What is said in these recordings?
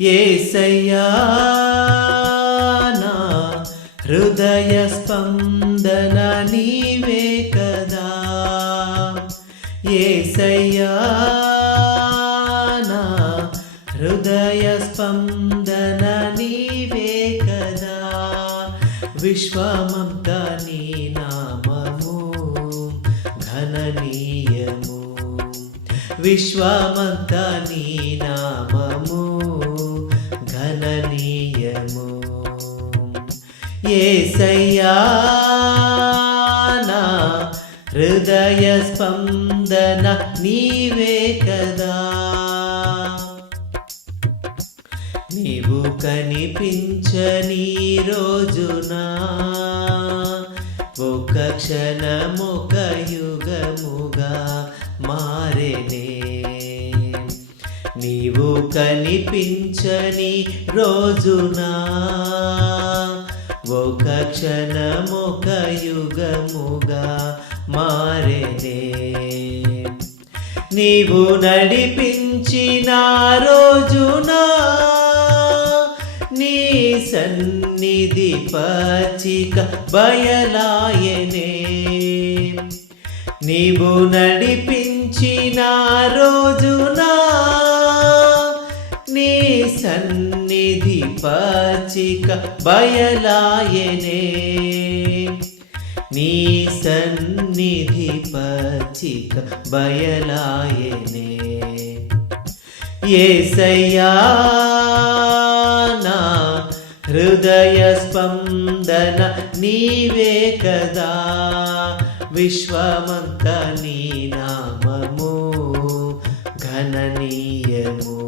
యేసయ్యా నా హృదయ స్పందన నీవే కదా. యేసయ్యా నా హృదయ స్పందన నీవే కదా. విశ్వమంతా నీ నామము ఘననీయము. విశ్వమంతా నీ నామము ఘననీయము. యేసయ్యా నా హృదయ స్పందన నీవే కదా. నీవు కనిపించని రోజున ఒక క్షణమొక యుగముగా మారెనే. నీవు కనిపించని రోజున ఒక క్షణమొక యుగముగా మారెనే. నీవు నడిపించిన రోజున నీ సన్నిధి పచ్చిక బయలాయనే. నీవు నడిపించిన రోజున నీ సన్నిధి పచ్చిక బయలాయనే. నీ సన్నిధి పచ్చిక బయలాయనే. యేసయ్యా నా హృదయ స్పందన నీవే కదా. విశ్వమంతా నీ నామము ఘననీయము.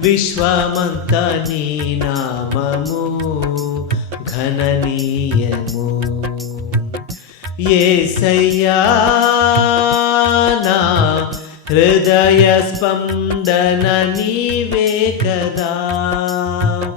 విశ్వమంతా నీ నామము ఘననీయము. యేసయ్యా నా హృదయ స్పందన నీవే కదా.